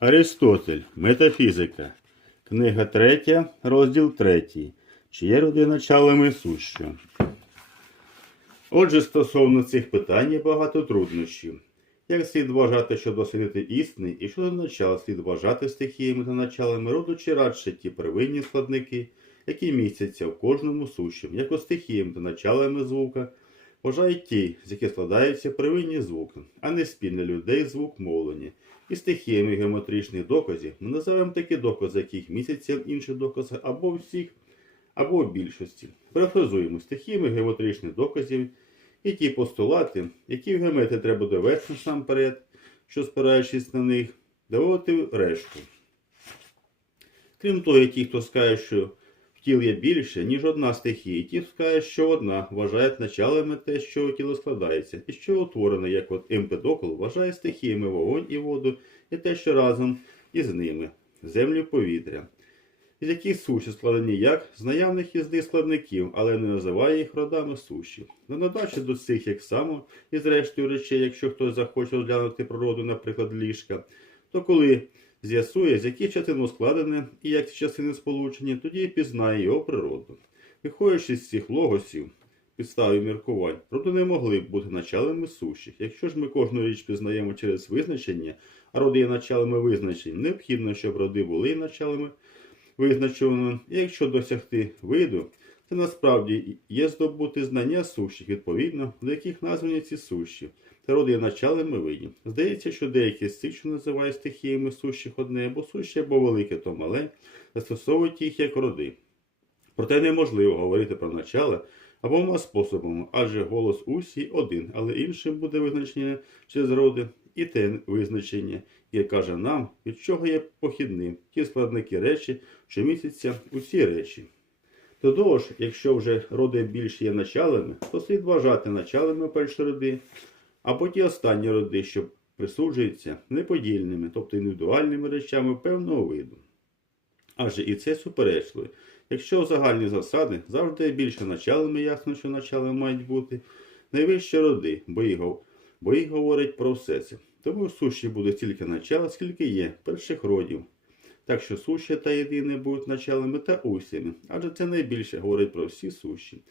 Аристотель. Метафізика. Книга 3, розділ 3. Чи є роди началами сущого? Отже, стосовно цих питань є багато труднощів. Як слід вважати, що дослідити істини, і що до начала слід вважати стихіями та началами роду, чи радше ті первинні складники, які містяться в кожному сущому, як у стихіями та началами звука, вважають ті, з яких складаються первинні звуки, а не спільне людей звук мовлення. І стихіями геометричних доказів ми називаємо такі докази, яких містяться в інших доказах або всіх, або в більшості. Перефразуємо стихіями геометричних доказів і ті постулати, які в геометрії треба довести насамперед, що спираючись на них, доводити решту. Крім того, ті, хто скаже, що в тіл є більше, ніж одна стихія, і ті, скаже, що одна, вважають началами те, що тіло складається, і що утворене, як от Емпедокл, вважає стихіями вогонь і воду, і те, що разом із ними, землю повітря. З яких суші складені як з наявних із складників, але не називає їх родами суші. На надачу до цих як само і зрештою речей, якщо хтось захоче розглянути природу, наприклад, ліжка, то коли з'ясує, з яких частин складене і як ці частини сполучені, тоді і пізнає його природу. Виходячи з цих логосів, підстави міркувань, роди не могли б бути началами сущих. Якщо ж ми кожну річ пізнаємо через визначення, а роди є началами визначень, необхідно, щоб роди були началами визначеними. І якщо досягти виду, це насправді є здобути знання сущих, відповідно, до яких названі ці сущі. Та роди є началами видів. Здається, що деякі з цих, що називають стихіями сущих одне або суще, або велике, то мале, застосовують їх як роди. Проте неможливо говорити про начало обома способами, адже голос усі один, але іншим буде визначення через роди і те визначення, яке каже нам, від чого є похідним ті складники речі, що містяться у ці речі. До того ж, якщо вже роди більше є началами, то слід вважати началами перші роди, або ті останні роди, що присуджуються неподільними, тобто індивідуальними речами певного виду. Адже і це суперечливо. Якщо загальні засади завжди більше началами, ясно, що началами мають бути найвищі роди, бо їх, бо їх говорять про все це. Тому в суші буде стільки начала, скільки є перших родів. Так що суші та єдине будуть началами та усіми, адже це найбільше говорить про всі суші.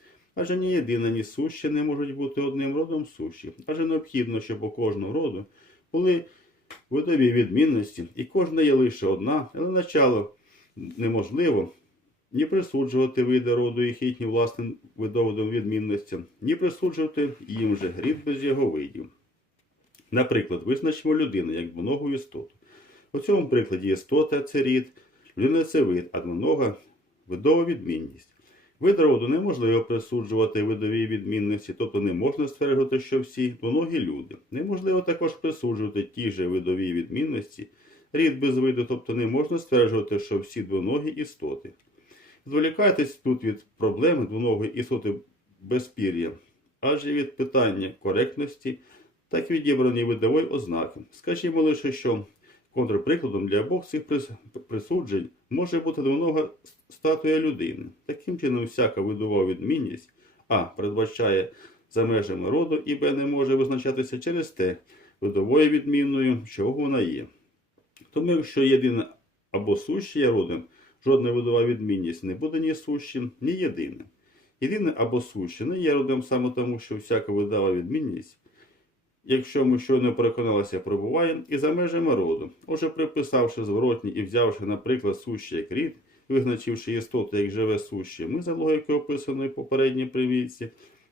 Адже ні єдина, ні суші не можуть бути одним родом суші. Адже необхідно, щоб у кожного роду були видові відмінності, і кожна є лише одна, але начало неможливо ні присуджувати види роду їх їхні власним видовидом відмінностям, ні присуджувати їм же рід без його видів. Наприклад, визначимо людину як двоногу істоту. У цьому прикладі істота це рід, людина це вид, а двонога видова відмінність. Вид роду неможливо присуджувати видові відмінності, тобто не можна стверджувати, що всі двоногі люди. Неможливо також присуджувати ті ж видові відмінності, рід без виду, тобто не можна стверджувати, що всі двоногі істоти. Зволікайтесь тут від проблеми двоногої істоти безпір'я, адже від питання коректності, так і відібрані видової ознаки. Скажімо лише, що контрприкладом для обох цих присуджень може бути двонога статуя людини. Таким чином, всяка видова відмінність А передбачає за межами роду, і Б не може визначатися через те, видовою відмінною, чого вона є. Тому, якщо єдине або суще є родом, жодна видова відмінність не буде ні сущим, ні єдиним. Єдине або суще не є родом саме тому, що всяка видова відмінність, якщо ми щойно переконалися, пробуває і за межами роду. Отже, приписавши зворотні і взявши, наприклад, суще як рід, визначивши істоту як живе суще, ми за логікою описаної в попередній примітці,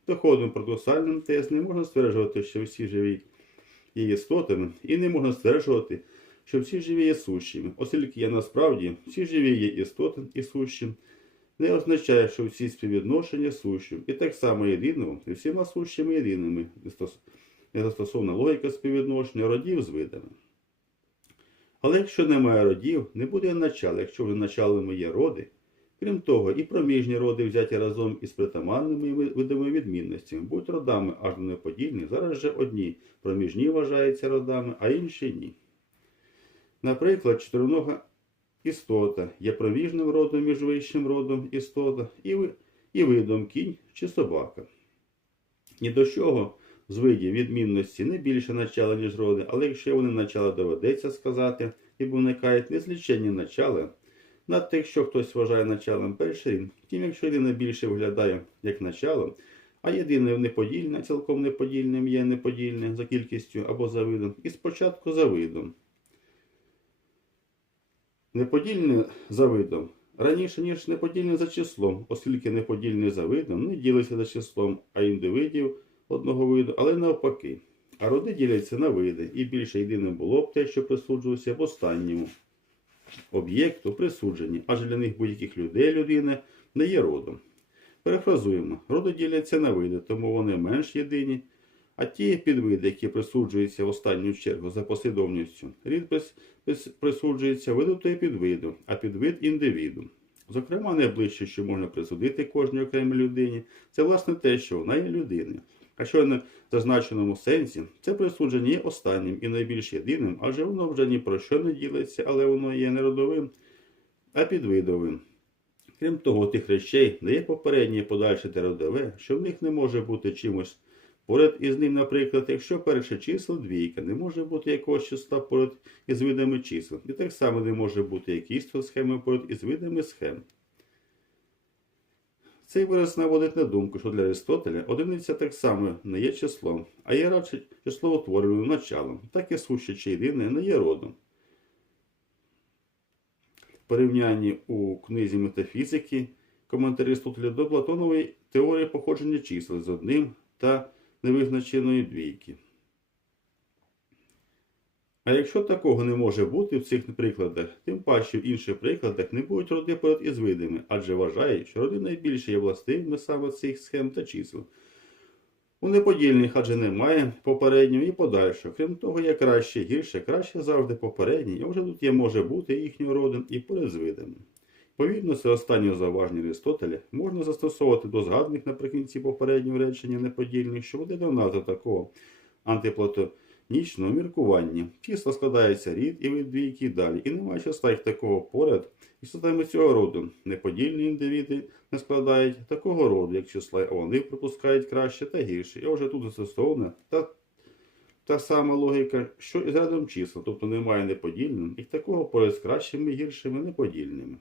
доходимо парадоксальним тез, не можна стверджувати, що всі живі є істотами, і не можна стверджувати, що всі живі є сущими, оскільки є насправді всі живі є істоти і сущі, не означає, що всі співвідношення сущі, і так само єдиного і всіма сущими єдиними, незастосовна логіка співвідношення родів з видами. Але якщо немає родів, не буде начала, якщо вже началами є роди. Крім того, і проміжні роди, взяті разом із притаманними ви- видовими відмінностями, будуть родами аж до неподібні, зараз же одні проміжні вважаються родами, а інші ні. Наприклад, чотиринога істота є проміжним родом між вищим родом істота і, і видом кінь чи собака. Ні до чого з видів відмінності не більше начала, ніж роди, але якщо вони начала доведеться сказати, і виникають незліченні начала, над тих, що хтось вважає началом перший, тим, якщо єдине більше виглядає як начало, а єдине неподільне, цілком неподільним є неподільне за кількістю або за видом, і спочатку за видом. Неподільне за видом. Раніше, ніж неподільне за числом, оскільки неподільне за видом не ділиться за числом, а індивидів одного виду, але навпаки. А роди діляться на види, і більше єдине було б те, що присуджувалося в останньому об'єкту присуджені, адже для них будь-яких людей людина не є родом. Перефразуємо, роди діляться на види, тому вони менш єдині, а ті підвиди, які присуджуються в останню чергу за послідовністю, рід прис- прис- присуджується виду та підвиду, а підвид індивіду. Зокрема, найближче, що можна присудити кожній окремій людині, це власне те, що вона є людиною. А що не в зазначеному сенсі, це присудження є останнім і найбільш єдиним, адже воно вже ні про що не ділиться, але воно є не родовим, а підвидовим. Крім того, тих речей не є попереднє подальше та родове, що в них не може бути чимось поряд із ним, наприклад, якщо перше число двійка, не може бути якогось числа поряд із видами чисел, і так само не може бути якісь схеми поряд із видами схем. Цей вираз наводить на думку, що для Аристотеля одиниця так само не є числом, а є радше числоутворюваним началом, так і суще чи єдине не є родом. В порівнянні у книзі метафізики коментарі Аристотеля до Платонової теорії походження чисел з одним та невизначеної двійки. А якщо такого не може бути в цих прикладах, тим паче в інших прикладах не будуть роди поряд із видами, адже вважають, що роди найбільше є властивими саме цих схем та чисел. У неподільних адже немає попереднього і подальшого. Крім того, є краще, гірше, краще завжди попередній, а вже тут є може бути їхнього роду і поряд з видами. Повідно, це останнє зауваження Аристотеля можна застосовувати до згаданих наприкінці попереднього речення неподільних, що буде до назви такого антиплатонічного міркування. Числа складається рід і і далі, і немає числа їх такого поряд. Істотами цього роду неподільні індивіди не складають такого роду, як числа, вони припускають краще та гірше. І вже тут застосована та, та сама логіка, що і рядом чисел, тобто немає неподільним, і такого поряд з кращими і гіршими неподільними.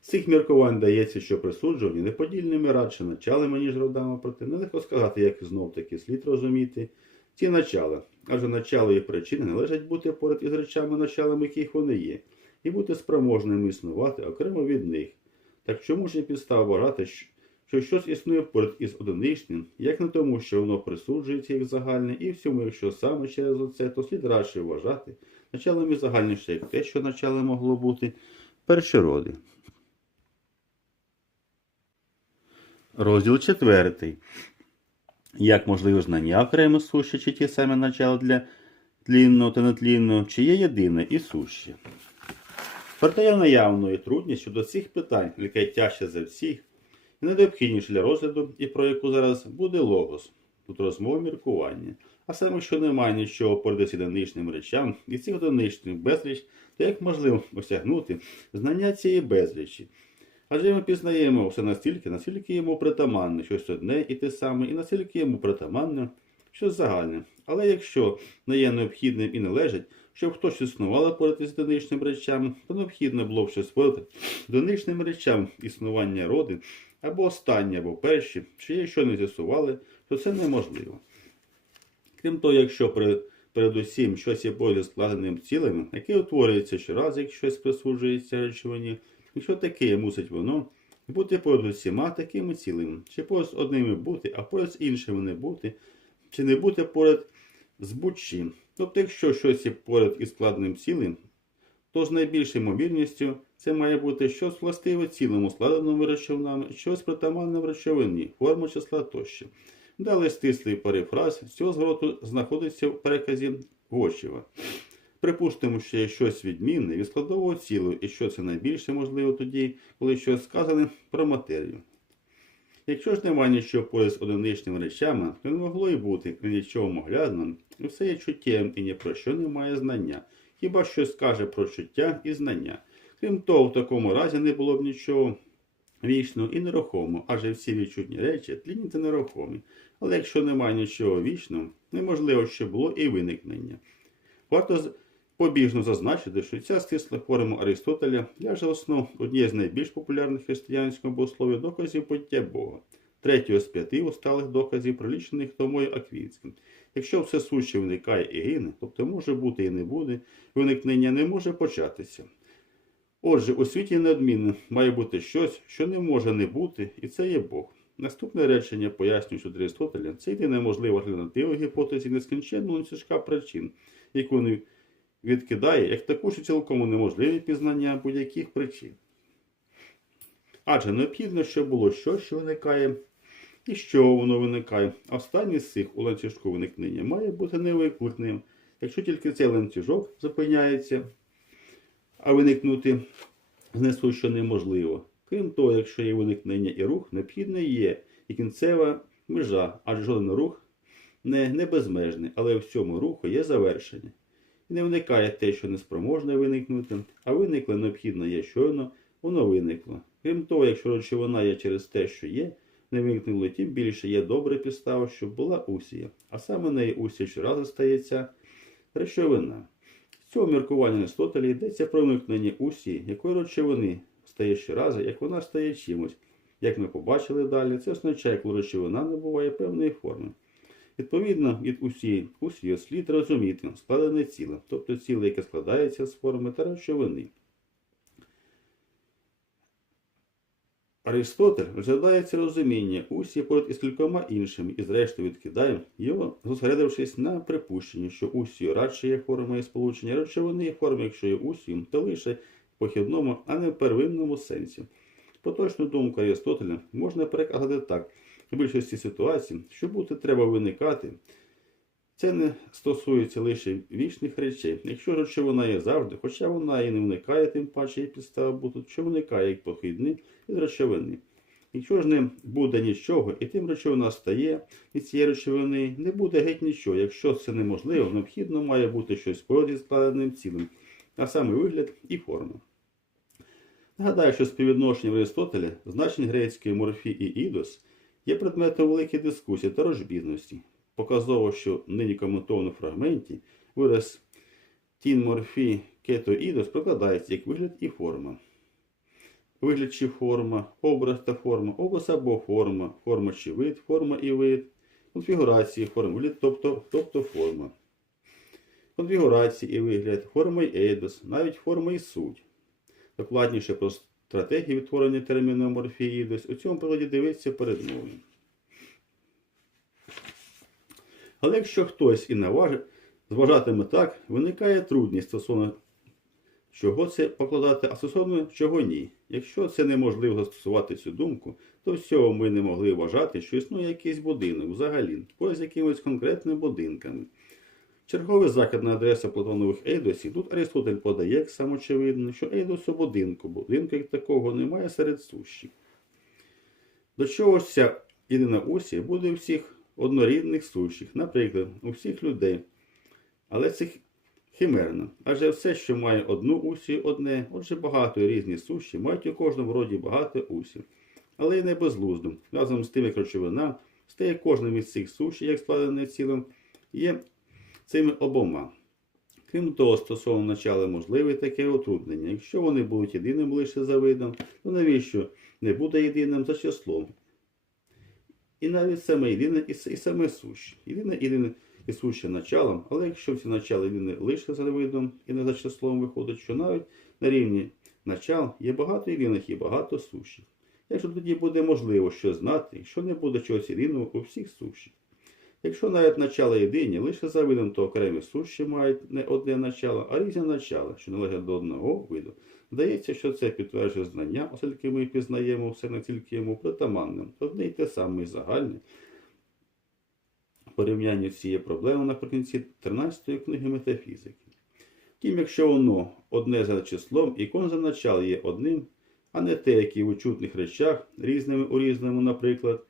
З цих міркувань дається, що присуджувані неподільними радше началами, ніж родами, проте нелегко сказати, як знов таки слід розуміти ці начала, адже начало і причини належать бути поряд із речами, началами яких вони є, і бути спроможними існувати окремо від них. Так чому ж є підстава вважати, що щось існує поряд із одиничним, як не тому, що воно присуджується як загальне, і всьому, якщо саме через оце, то слід радше вважати началом і загальніше, як те, що началом могло бути першороди. Розділ четвертий. Як можливо знання окремо суще, чи ті самі начала для тлінного та нетлінного, чи є єдине і суще. Проте наявною трудність щодо цих питань, яке тяжче за всіх, і найдообхідніше для розгляду, і про яку зараз буде логос, тут розмова міркування. А саме, що немає нічого поряд з одиничним речам, і цих одиничних безліч, то як можливо осягнути знання цієї безлічі. Адже ми пізнаємо все настільки, наскільки йому притаманне щось одне і те саме, і наскільки йому притаманне щось загальне. Але якщо не є необхідним і належить, щоб хтось існувало поряд із одиничним речам, то необхідно було б щось поряд з одиничним речам існування роди, або останні, або перші, що якщо не з'ясували, то це неможливо. Крім того, якщо при, передусім щось є болі складеним цілим, яке утворюється щоразу, як щось присуджується речовині, Якщо таке мусить воно бути поряд усіма такими цілими, чи поряд з одними бути, а поряд з іншими не бути, чи не бути поряд з будь-чим. Тобто, якщо щось є поряд із складеним цілим, то з найбільшою ймовірністю це має бути щось властиве цілому складеному речовинами, щось притаманне в речовині, форма числа тощо. Далі стислий перефраз цього звороту знаходиться в переказі Гочева. Припустимо, що є щось відмінне від складового цілого, і що це найбільше можливо тоді, коли щось сказане про матерію. Якщо ж немає нічого поряд з одиничними речами, то не могло і бути нічого моглядним, і все є чуттєм і ні про що немає знання, хіба щось скаже про чуття і знання. Крім того, в такому разі не було б нічого вічного і нерухомого, адже всі відчутні речі тлінні та нерухомі. Але якщо немає нічого вічного, неможливо, що було і виникнення. Варто побіжно зазначити, що ця стисла форма Аристотеля ляже в основу однієї з найбільш популярних християнського богослов'я доказів буття Бога, третього з п'яти усталих доказів, прилічених Томою Аквінським. Якщо все суще виникає і гине, тобто може бути і не буде, виникнення не може початися. Отже, у світі неодмінно має бути щось, що не може не бути, і це є Бог. Наступне речення пояснює, що Аристотеля це єдина можлива альтернатива гіпотезі нескінченного ланцюжка причин, яку він відкидає як таку, що цілком неможливі пізнання будь-яких причин. Адже необхідно, щоб було щось, що виникає, і що воно виникає. Останній з цих у ланцюжку виникнення має бути невикликним. Якщо тільки цей ланцюжок зупиняється, а виникнути знесущо неможливо. Крім того, якщо є виникнення і рух, необхідно є і кінцева межа, адже жоден рух не, не безмежний, але в цьому руху є завершення. Не виникає те, що неспроможне виникнути, а виникле необхідно є щойно, воно виникло. Крім того, якщо речовина є через те, що є, не виникнуло, тим більше є добра підстава, щоб була усія. А саме неї усія щоразу стається речовина. З цього міркування Аристотеля йдеться про виникнення усі, якої речовини стає щоразу, як вона стає чимось. Як ми побачили далі, це означає, коли речовина набуває певної форми. Відповідно, від усі, усі слід розуміти складене ціле, тобто ціле, яке складається з форми та речовини. Аристотель розглядає це розуміння усі поряд із кількома іншими і зрештою відкидає його, зосередившись на припущенні, що усі радше є формою сполучення речовини є формою, якщо є усім, то лише в похідному, а не в первинному сенсі. Поточну думку Аристотеля можна переказати так. У більшості ситуацій, що бути треба виникати, це не стосується лише вічних речей. Якщо речовина є завжди, хоча вона і не виникає, тим паче є підстава бути, що виникає як похідний від речовини. Якщо ж не буде нічого, і тим речовина стає, і цієї речовини не буде геть нічого. Якщо це неможливо, необхідно має бути щось поряд із складеним цілим, а саме вигляд і форма. Нагадаю, що співвідношення в Аристотеля значень грецької морфі і ідос є предметом великої дискусії та розбірності. Показово, що нині коментованому фрагменті вираз тін морфі кето прокладається як вигляд і форма. Вигляд чи форма, образ та форма, образ або форма, форма чи вид, форма і вид, конфігурації, форма, вигляд, тобто, тобто форма. Конфігурації і вигляд, форма і ейдос, навіть форма і суть. Докладніше про стратегію відтворення терміну морфії ідос у цьому приладі дивиться перед мною. Але якщо хтось і наважить, зважатиме так, виникає трудність стосовно чого це покладати, а стосовно чого ні. Якщо це неможливо застосувати цю думку, то всього ми не могли вважати, що існує якийсь будинок взагалі, поза якимись конкретними будинками. Черговий захід на адреса Платонових Ейдосів тут Аристотель подає як самоочевидно, що Ейдос у будинку, будинку як такого немає серед сущих. До чого ж ця єдина усі буде у всіх однорідних сущих, наприклад, у всіх людей. Але це химерно. Адже все, що має одну усі, одне, отже багато різні суші, мають у кожному роді багато усів. Але й не безглуздо. Разом з тим, як речовина, стає кожним із цих суші, як складене цілим, є цими обома. Крім того, стосовно начала можливе таке отруднення. Якщо вони будуть єдиним лише за видом, то навіщо не буде єдиним за числом? І навіть саме єдине і, саме суще. Єдине єдине і суще началом, але якщо всі начала єдине лише за видом і не за числом виходить, що навіть на рівні начал є багато єдиних і багато сущих. Якщо тоді буде можливо щось знати, якщо не буде чогось єдиного у всіх сущих. Якщо навіть начала єдині, лише за видом, то окремі суші мають не одне начало, а різні начала, що належать до одного виду. Здається, що це підтверджує знання, оскільки ми пізнаємо все не тільки йому притаманним, одне й те саме і загальне. Порівняння цієї проблеми наприкінці 13 книги метафізики. Втім, якщо воно одне за числом і кон за начало є одним, а не те, які в учутних речах, різними у різному, наприклад,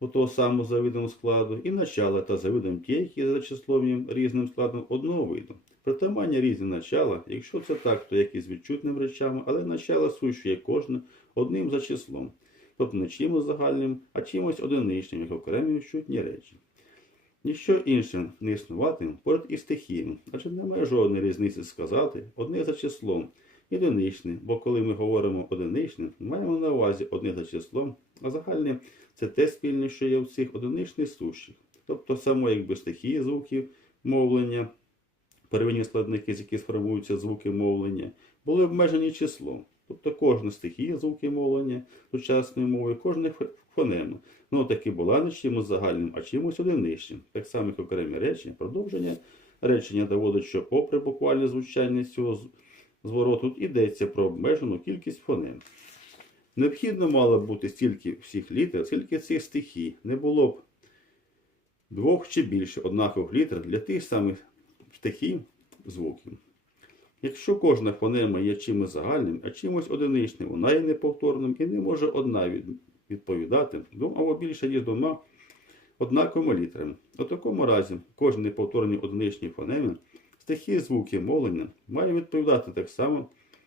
у того самого за видом складу, і начала та за видом ті, які за числом різним складом одного виду. Притамання різні начала, якщо це так, то як і з відчутними речами, але начало сущує кожне одним за числом, тобто не чимось загальним, а чимось одиничним, як окремі відчутні речі. Ніщо інше не існуватиме поряд із стихіями, адже немає жодної різниці сказати одне за числом одиничне, бо коли ми говоримо одиничне, маємо на увазі одне за числом, а загальне це те спільне, що є в цих одиничних сущих. Тобто само якби стихії звуків мовлення, первинні складники, з яких сформуються звуки мовлення, були обмежені числом. Тобто кожна стихія звуки мовлення сучасної мови, кожна фонема. Ну, таки була не чимось загальним, а чимось одиничним. Так само, як окремі речення, продовження речення доводить, що попри буквальне звучання цього звороту, йдеться про обмежену кількість фонем. Необхідно мало б бути стільки всіх літер, скільки цих стихій. Не було б двох чи більше однакових літер для тих самих стихій звуків. Якщо кожна фонема є чимось загальним, а чимось одиничним, вона є неповторним і не може одна відповідати двом або більше ніж двома однаковими літерами. У такому разі кожні неповторні одиничні фонеми стихії звуки мовлення має відповідати так само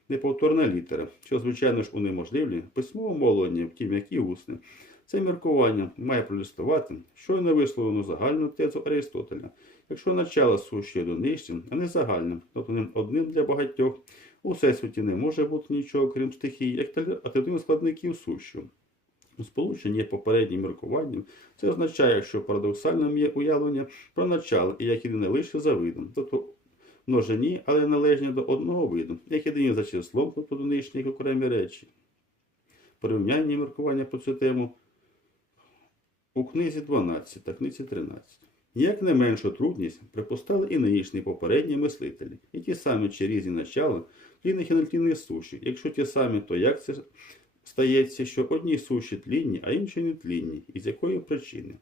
неповторна літера, що, звичайно ж, унеможливлює письмове мовлення, втім, як і усне. Це міркування має проілюструвати щойно висловлену загальну тезу Аристотеля. Якщо начало суще одиничним, а не загальним, тобто ним одним для багатьох, у всесвіті не може бути нічого, крім стихій, як альтернативних складників сущу. У сполученні є попереднім міркуванням, це означає, що парадоксальним є уявлення про начало і як єдине лише за видом, тобто множині, але належні до одного виду, як єдині за числом, тобто одиничні як окремі речі. Порівняння і міркування по цю тему у книзі 12 та книзі 13. Ніяк не меншу трудність припускали і нинішні попередні мислителі, і ті самі чи різні начала тлінних і нетлінних суші. Якщо ті самі, то як це стається, що одні суші тлінні, а інші не тлінні, і з якої причини?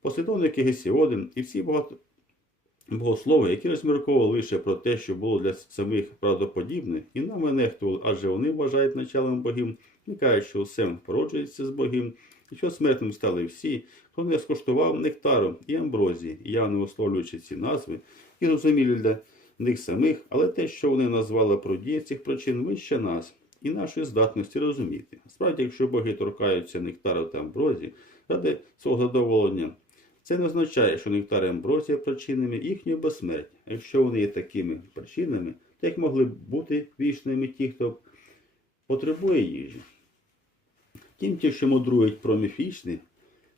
Послідовники Гесіодин і всі багато богослови, які розмірковували лише про те, що було для самих правдоподібне, і нами нехтували, адже вони вважають началом богів, не кажуть, що все породжується з богів, і що смертним стали всі, хто не скуштував нектару і амброзії, і явно висловлюючи ці назви, і зрозумілі для них самих, але те, що вони назвали про дії цих причин, вище нас і нашої здатності розуміти. Справді, якщо боги торкаються нектару та амброзії ради свого задоволення, це не означає, що нектар і амброзія причинами їхньої безсмертя. Якщо вони є такими причинами, то як могли б бути вічними ті, хто потребує їжі. Тім ті, що мудрують про міфічні,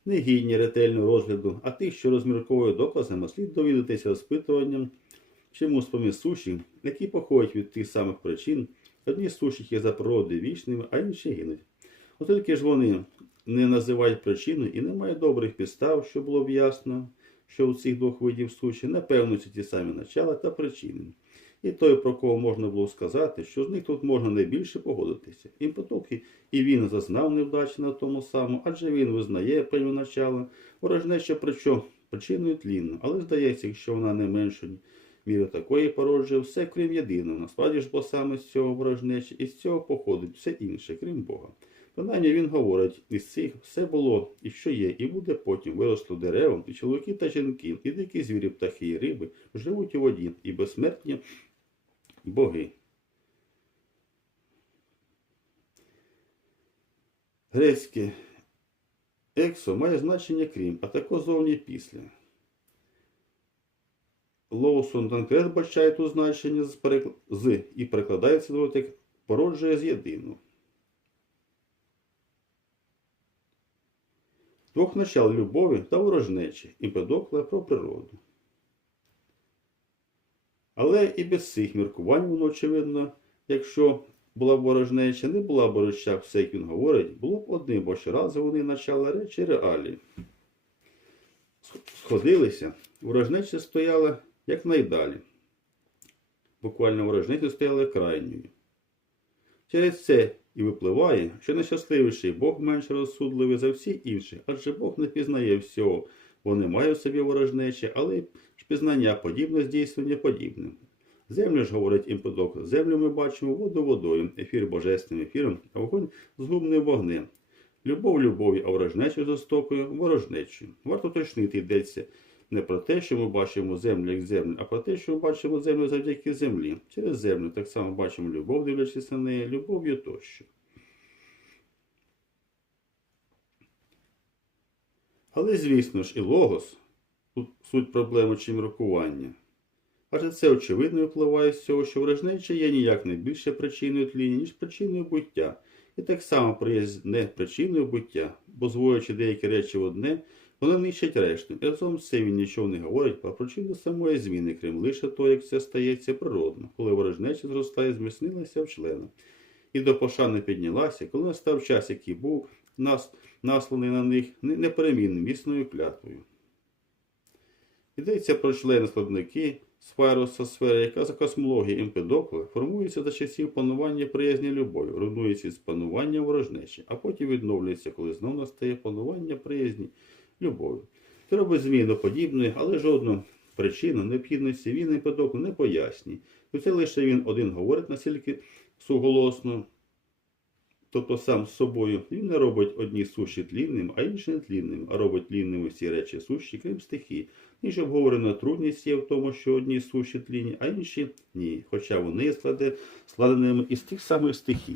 не ретельного розгляду, а тих, що розмірковують доказами, слід довідатися розпитуванням, чому споміж суші, які походять від тих самих причин, одні суші є за природою вічними, а інші гинуть. Оскільки ж вони не називають причину і немає добрих підстав, що було б ясно, що у цих двох видів суші, напевно, це ті самі начала та причини. І той, про кого можна було сказати, що з них тут можна найбільше погодитися. Імпотоки і він зазнав невдачі на тому самому, адже він визнає певне начало, ворожнеча причому причиною тлінну, але здається, якщо вона не менша міри такої породжує все, крім єдиного. Насправді ж, бо саме з цього ворожнечі і з цього походить все інше, крім Бога. Принаймні він говорить, із цих все було, і що є, і буде потім виросло деревом, і чоловіки та жінки, і дикі звірі, птахи, і риби живуть у воді, і безсмертні боги. Грецьке ексо має значення крім, а також зовні після. Лоусон Данкрет бачає тут значення з, перекл... з і перекладається як породжує з єдину. Двох начал любові та ворожнечі Імпедокла про природу. Але і без цих міркувань воно очевидно, якщо була б ворожнеча, не була б ворожча, все, як він говорить, було б одним, бо щоразу вони начали речі реалії. Сходилися, ворожнеча стояла якнайдалі. Буквально ворожниця стояла крайньою. Через це і випливає, що найщасливіший Бог менш розсудливий за всі інші, адже Бог не пізнає всього, бо не має в собі ворожнечі, але й пізнання подібне здійснення подібним. Землю ж, говорить імпедок, землю ми бачимо воду водою, ефір божественним ефіром, а вогонь згубним вогнем. Любов любові, а ворожнечу жорстокою ворожнечою. Варто уточнити йдеться не про те, що ми бачимо землю як землю, а про те, що ми бачимо землю завдяки землі. Через землю так само бачимо любов, дивлячись на неї, любов'ю тощо. Але, звісно ж, і логос, тут суть проблеми чи міркування. Адже це очевидно випливає з цього, що ворожнеча є ніяк не більше причиною тління, ніж причиною буття. І так само приязнь не причиною буття, бо зводячи деякі речі в одне, вони нищать решту. І разом з цим він нічого не говорить про причину самої зміни, крім лише того, як це стається природно, коли ворожнеча зростає, зміцнилася в членах. І до пошани піднялася, коли настав час, який був нас, насланий на них не- неперемінним міцною клятвою. Йдеться про члени складники сфероса сфери, яка за космології Емпедокла формується за часів панування приязні любові, руйнується з панування ворожнечі, а потім відновлюється, коли знов настає панування приязні любові. Це робить зміни подібної, але жодну причину необхідності він Емпедокл не пояснює. І це лише він один говорить настільки суголосно, тобто сам з собою, він не робить одні суші тлінним, а інші нетлінним, а робить тлінними всі речі суші, крім стихій. Ніж обговорена трудність є в тому, що одні суші тлінні, а інші ні, хоча вони складе, складеними із тих самих стихій.